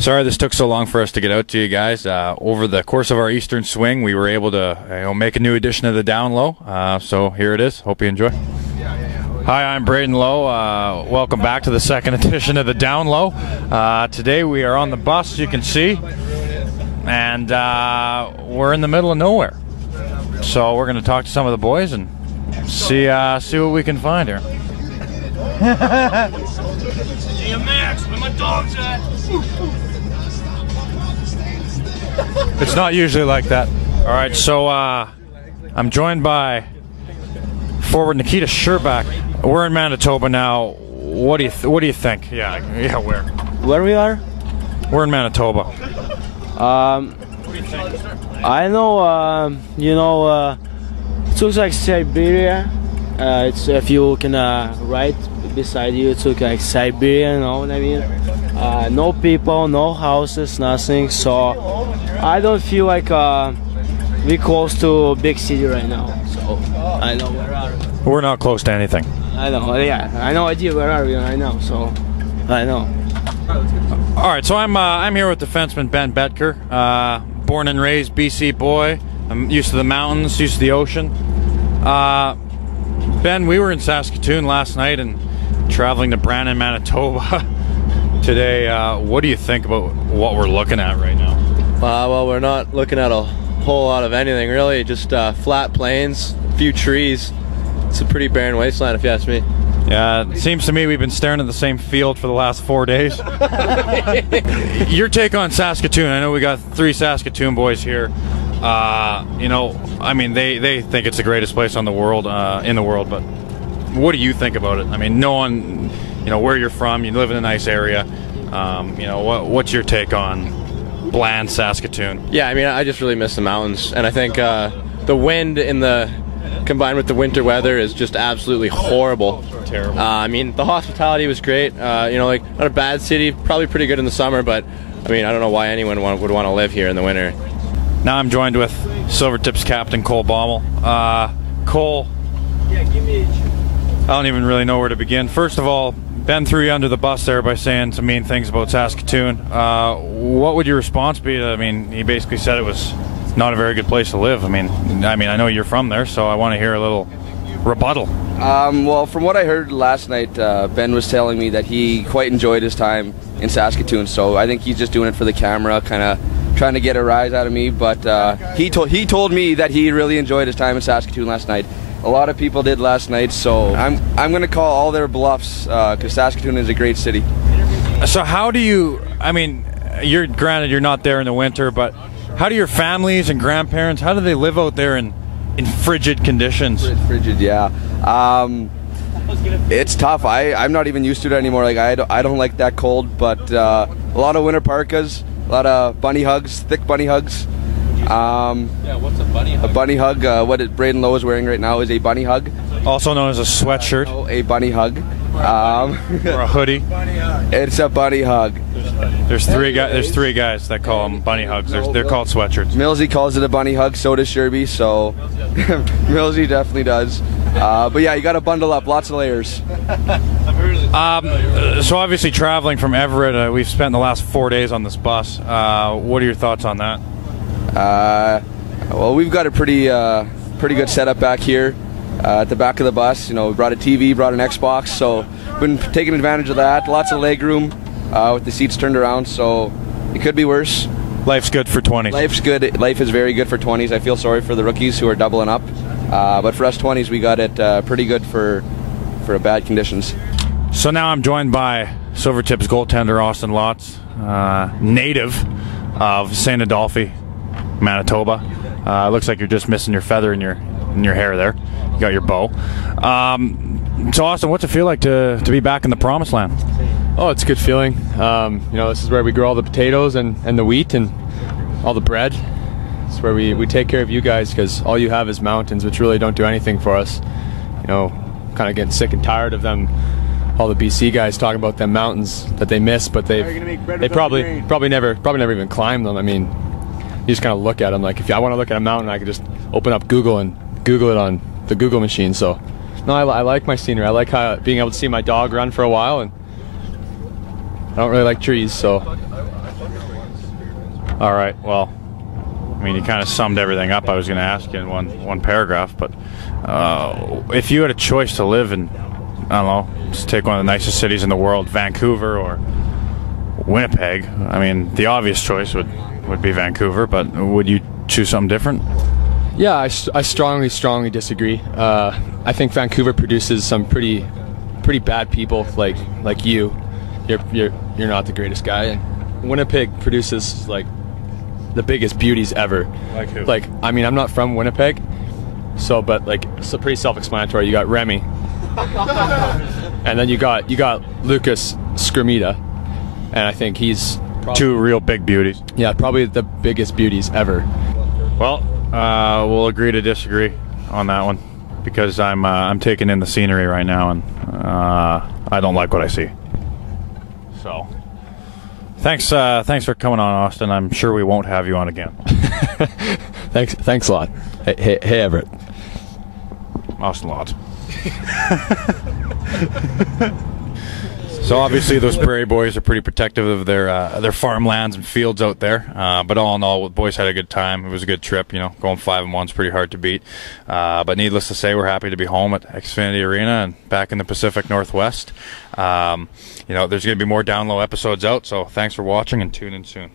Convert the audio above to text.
Sorry this took so long for us to get out to you guys. Over the course of our Eastern swing, we were able to make a new edition of the Down Low. So here it is. Hope you enjoy. Hi, I'm Brayden Lowe. Welcome back to the second edition of the Down Low. Today we are on the bus, you can see, and we're in the middle of nowhere. So we're going to talk to some of the boys and see what we can find here. Hey, Max, where my dog's at? It's not usually like that. All right, so I'm joined by forward Nikita Sherbak. We're in Manitoba now. What do you think? Yeah, where? Where we are? We're in Manitoba. I know. It looks like Siberia. It's if you can right beside you, it looks like Siberia. You know what I mean? No people, no houses, nothing. So I don't feel like we're close to a big city right now. So I know where are we? We're not close to anything. I know. Yeah, I know idea where are we right now. So I know. All right, so I'm here with defenseman Ben Betker. Born and raised BC boy. I'm used to the mountains, used to the ocean. Ben, we were in Saskatoon last night and traveling to Brayden, Manitoba today. What do you think about what we're looking at right now? Well, we're not looking at a whole lot of anything really, just flat plains, a few trees. It's a pretty barren wasteland if you ask me. Yeah, it seems to me we've been staring at the same field for the last 4 days. Your take on Saskatoon? I know we got 3 Saskatoon boys here. I mean, they think it's the greatest place in the world, but what do you think about it? I mean, knowing, where you're from, you live in a nice area. What's your take on bland Saskatoon? Yeah, I mean, I just really miss the mountains, and I think the wind combined with the winter weather is just absolutely horrible. Terrible. I mean, the hospitality was great. Not a bad city, probably pretty good in the summer, but I mean, I don't know why anyone would want to live here in the winter. Now I'm joined with Silvertips captain Cole Baumel. Cole, I don't even really know where to begin. First of all, Ben threw you under the bus there by saying some mean things about Saskatoon. What would your response be? I mean, he basically said it was not a very good place to live. I mean, I know you're from there, so I want to hear a little rebuttal. Well, from what I heard last night, Ben was telling me that he quite enjoyed his time in Saskatoon, so I think he's just doing it for the camera, kind of trying to get a rise out of me, but he told me that he really enjoyed his time in Saskatoon last night. A lot of people did last night, so I'm going to call all their bluffs because Saskatoon is a great city. So how do you, granted you're not there in the winter, but how do your families and grandparents, how do they live out there in frigid conditions? Frigid, yeah. It's tough. I'm not even used to it anymore. Like I don't like that cold, but a lot of winter parkas, a lot of bunny hugs, thick bunny hugs. What's a bunny hug? A bunny hug. What Brayden Lowe is wearing right now is a bunny hug. Also known as a sweatshirt. A bunny hug. Or a hoodie. It's a bunny hug. There's three guys that call them bunny hugs. They're called sweatshirts. Millsy calls it a bunny hug. So does Sherby. So Millsy definitely does. But yeah, you got to bundle up. Lots of layers. So obviously traveling from Everett, we've spent the last 4 days on this bus. What are your thoughts on that? Well, we've got a pretty good setup back here at the back of the bus. We brought a TV, brought an Xbox, so been taking advantage of that. Lots of leg room with the seats turned around, so it could be worse. Life's good for 20s. Life's good. Life is very good for 20s. I feel sorry for the rookies who are doubling up, but for us 20s, we got it pretty good for bad conditions. So now I'm joined by Silvertips goaltender Austin Lotz, native of St. Adolphe, Manitoba. Looks like you're just missing your feather in your hair there. You got your bow. So Austin, what's it feel like to be back in the promised land? Oh, it's a good feeling. This is where we grow all the potatoes and the wheat and all the bread. It's where we take care of you guys because all you have is mountains, which really don't do anything for us. Kind of getting sick and tired of them. All the BC guys talking about them mountains that they miss, but they probably never even climbed them. I mean, you just kind of look at them. Like if I want to look at a mountain, I could just open up Google and Google it on the Google machine. So, no, I like my scenery. I like being able to see my dog run for a while, and I don't really like trees, so All right. Well, I mean, you kind of summed everything up I was going to ask you in one paragraph. But if you had a choice to live in, I don't know, just take one of the nicest cities in the world, Vancouver or Winnipeg. I mean, the obvious choice would be Vancouver, but would you choose something different? Yeah, I strongly disagree. I think Vancouver produces some pretty bad people like you. You're not the greatest guy, and Winnipeg produces like the biggest beauties ever. Like who? Like, I mean, I'm not from Winnipeg, but like it's pretty self-explanatory. You got Remy, and then you got Lucas Skrmita, and I think he's probably, two real big beauties. Yeah, probably the biggest beauties ever. Well, we'll agree to disagree on that one because I'm taking in the scenery right now, and I don't like what I see. So, thanks for coming on, Austin. I'm sure we won't have you on again. Thanks a lot. Hey, Everett. Austin Lot. So obviously those Prairie boys are pretty protective of their farmlands and fields out there. But all in all, the boys had a good time. It was a good trip. You know, going 5-1 is pretty hard to beat. But needless to say, we're happy to be home at Xfinity Arena and back in the Pacific Northwest. You know, there's going to be more down low episodes out. So thanks for watching and tune in soon.